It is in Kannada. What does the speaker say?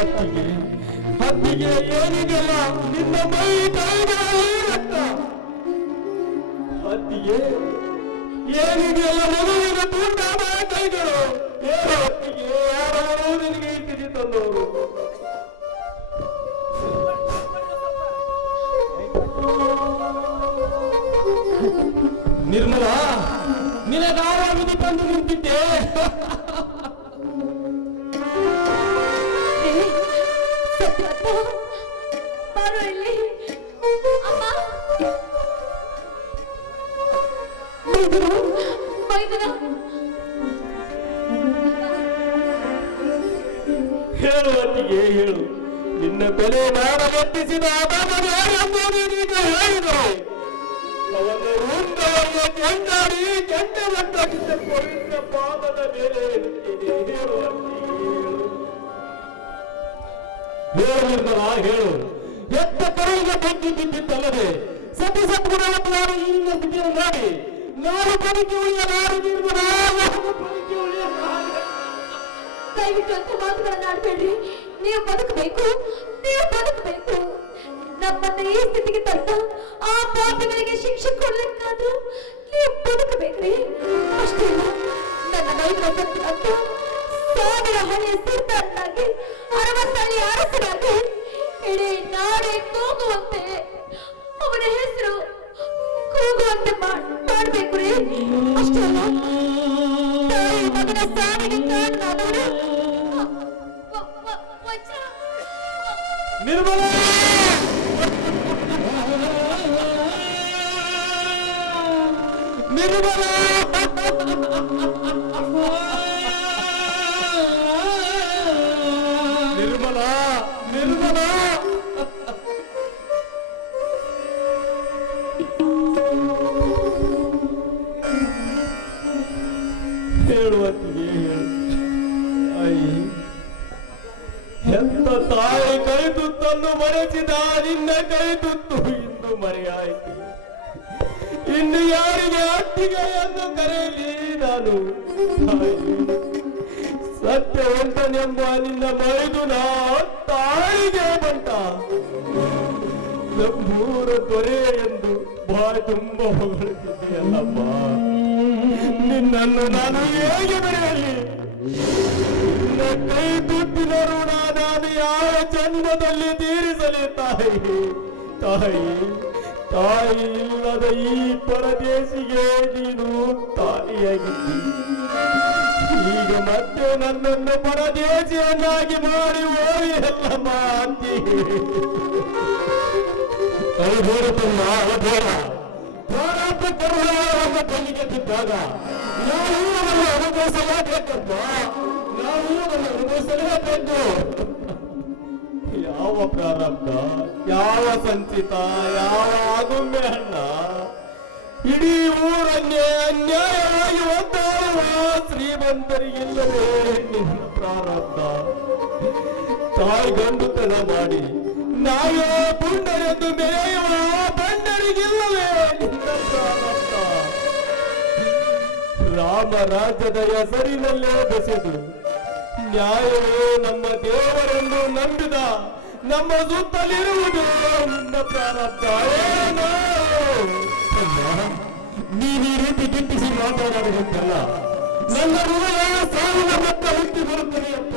ಹತ್ತಿಗೆ ಹತ್ತಿಗೆ ಏನಿದೆಯಲ್ಲ ನಿನ್ನ ಮೈ ರಕ್ತ ಹತ್ತಿಗೆ ಏನಿದೆಯಲ್ಲ ಮಗುವಿನ ತುಂಡ ಕೈಗಳು ಏನು ಹತ್ತಿಗೆ ಯಾರು ನಿನಗೆ ಸ್ಥಿತಿ ತಂದವರು ನಿರ್ಮಲಾ ನಿನಗಾವ ವಿಧಿ ತಂದು ನಿಂತಿದ್ದೆ. ಹೇಳು ಅತ್ತಿಗೆ ಹೇಳು ನಿನ್ನ ಕೊಲೆ ಮಾಡಬಟ್ಟಿಸಿದ ಅದನ್ನು ಯಾರೆಂಬುದು ನೀನು ಹೇಳಿದೆ ಅವನ ಉಂಡವರಿಗೆ ಕೆಂಡಾಡಿ ಕೆಂಡವಂತಾಗಿದ್ದ ಪವಿತ್ರ ಪಾದದ ಮೇಲೆ ಇಡುತ್ತೇನೆ. ಹೇಳು ಅತ್ತಿಗೆ ಹೇಳು ಹೇಳು ನಿರ್ಮಲ ಹೇಳು ಎತ್ತ ಕರೆಗೆ ಬೆಂಕಿ ಬಿದ್ದಿದ್ದಲ್ಲದೆ ಸತಿ ಸದ್ಗುಣವಂತನಾದ ಈ ಸ್ಥಿತಿಯನ್ನು ಮಾಡಿ ನಾನು ಬದುಕಿ ಉಳಿಯಲಾರೆ ನಿರ್ಮಲ ನಾನು ಬದುಕಿ ಉಳಿಯಲಾರೆ ದಯವಿಟ್ಟು ಅಂತ ಮಾತುಗಳನ್ನ ಆಡ್ಬೇಡ್ರಿ. ನೀವು ಬದುಕಬೇಕು ನೀವು ಬದುಕಬೇಕು. ನಮ್ಮನ್ನ ಈ ಸ್ಥಿತಿಗೆ ತಂದ ಆ ಪಾಪಿಗಳಿಗೆ ಶಿಕ್ಷೆ ಕೊಡ್ಲಿಕ್ಕಾದ್ರೂ ನೀವು ಬದುಕಬೇಕ್ರಿ. ಅಷ್ಟೇ ನನ್ನ ಮೈಗಳ ಸತ್ಯವಂತ ಸಾವಿರ ಹಳೆಯ ಸಿರ್ದಾರನಾಗಿ ಅರವತ್ತಳ್ಳಿ ಅರಸನಾಗಿ, ಇಡೀ ನಾಡೆ ಕೂಗುವಂತೆ, ಅವನ ಹೆಸರು ಕೂಗುವಂತೆ ಮಾಡ್- ಮಾಡ್ಬೇಕು ರೀ ಅಷ್ಟೇ ಮಗನ ಸಾವಿಗೆ ನಿರ್ಮಲ! ನಿರ್ಮಲ! ನಿರ್ಮಲ! ನಿರ್ಮಲ! ಹೇಳುವಂತಿಗೆ ತಾಯಿ ಕೈ ತುತ್ತನ್ನು ಮರೆಸಿದ ನಿನ್ನ ಕೈ ತುತ್ತು ಇಂದು ಮರೆಯಾಯಿತು. ಇನ್ನು ಯಾರಿಗೆ ಅಟ್ಟಿಗೆ ಎಂದು ಕರೆಯಲಿ ನಾನು? ಸತ್ಯ ಒಂಟನೆಂಬ ನಿನ್ನ ಮೈದುನ ತಾಯಿಗೆ ಬಂಟ ನಮ್ಮೂರ ದೊರೆ ಎಂದು ಬಾಯಿ ತುಂಬ ಹೊಗಳುತ್ತಿದೆಯಲ್ಲಮ್ಮ ನಿನ್ನನ್ನು ನಾನು ಹೇಗೆ ಬರೆಯಲಿ ನಿನ್ನ ಕೈ ತುತ್ತಿನ ಜನ್ಮದಲ್ಲಿ ತೀರಿಸಲಿ ತಾಯಿ. ತಾಯಿ ತಾಯಿ ಇಲ್ಲದ ಈ ಪರದೇಶಿಗೆ ನೀನು ತಾಯಿಯಾಗಿದ್ದಿ ಈಗ ಮತ್ತೆ ನನ್ನನ್ನು ಪರದೇಶಿಯನ್ನಾಗಿ ಮಾಡಿ ಓಡಿ ಎಲ್ಲ ಅಂತಿ. ತಮ್ಮ ಬಿದ್ದಾಗ ನಾವು ಅದನ್ನು ಅನುಭವಿಸಲೇಬೇಕಪ್ಪ ನಾವು ಅನುಭವಿಸಲೇಬೇಕು. ಪ್ರಾರಬ್ಧ ಯಾವ ಸಂಚಿತ, ಯಾವ ಆಗುಂಬೆ ಅಣ್ಣ? ಇಡೀ ಊರನ್ನೇ ಅನ್ಯಾಯವಾಗಿ ಒದ್ದಾಡುವ ಶ್ರೀಮಂತರಿಗಿಲ್ಲವೇ ನಿನ್ನ ಪ್ರಾರಬ್ಧ ತಾಯಿ ಗಂಡುತನ ಮಾಡಿ, ನಾಯ ಪುಂಡರೆಂದು ಮೇಯುವ ಬಂಡರಿಗಿಲ್ಲವೇ ನಿನ್ನ ಪ್ರಾರಬ್ಧ ರಾಮ ರಾಜ್ಯದ ಹೆಸರಿನಲ್ಲೇ ಬೆಸೆದು, ನ್ಯಾಯವೇ ನಮ್ಮ ದೇವರನ್ನು ನಂಬಿದ ನಮ್ಮ ಸುತ್ತಲಿರುವುದು ನಿನ್ನ ಪ್ರಾರಬ್ಧ. ನೀನು ಈ ರೀತಿ ಗಿಟ್ಟಿಸಿ ಮಾತಾಡಬೇಕಲ್ಲ ನನ್ನ ಹೃದಯ ಸಾವಿನ ಮತ್ತ ಹುಟ್ಟಿ ಬರುತ್ತದೆಯಪ್ಪ.